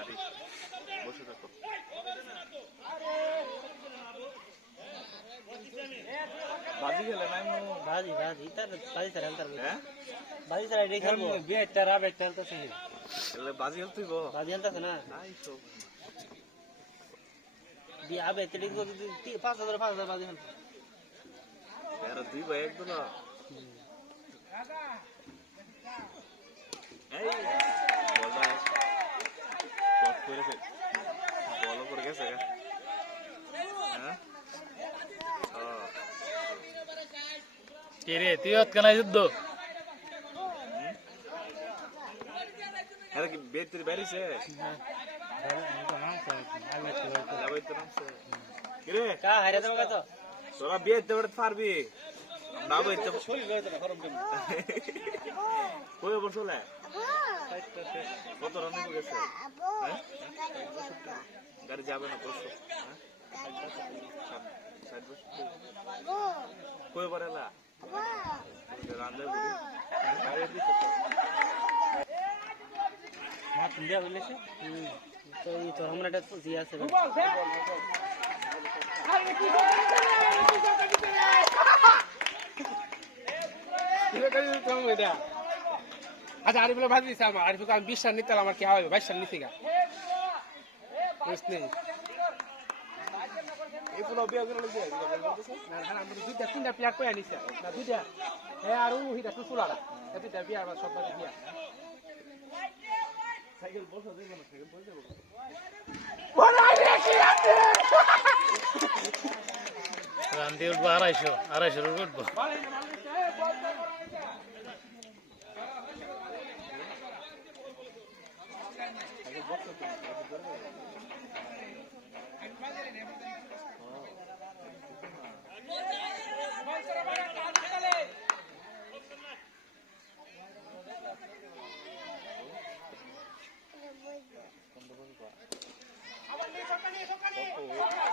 আরে বসে থাকো। বাজি খেলে নাই ভাজি তার ভাজি ছাড়া খেলতে পারবো হ্যাঁ ভাজি ছাড়া এটাই খেলবো বিয়েটা রাবে খেলতেছে এলে বাজি খেলতে গো ভাজি খেলতেছে না নাই সব বিয়ে আবে তেলে যদি 5,000 ভাজি খেলতে এর দুই ভাই এক দিলা এই বলবা শট করেছে বল করে গেছে হ্যাঁ কে রে তুই অতকানাই যুদ্ধ আরে কি বেতের বাইরেছে যাবে তো নামছে কি রে কা হাইরা দেবো কত তোরা বেতে বড় পারবি না বইতে শরীর লইতে না গরম কেন কই বসলে কত রান হয়ে গেছে হ্যাঁ গাড়ি যাবে না বসো হ্যাঁ কই বড়লা রান যাবে আরে দিছে মা তুমি দিয়া বলেছে তো এই তো আমরা একটা জি আছে আচ্ছা আরিফুল ভাজি দিছে আমার আরিফুল আমি 20 রান নিতে আমার কি হবে 22 রান নিতে গা নেই এই পুরো বিয়া করে লইছে না না আমরা দুইটা তিনটা প্লেয়ার কই আনিছে না দুইটা হ্যাঁ আর ও হিটা টুসুলারা এই দুইটা বিয়া আর সব বাকি বিয়া সাইকেল বসা দেব না সাইকেল বসা দেব রান দিয়ে উঠবো 250 উঠবো কত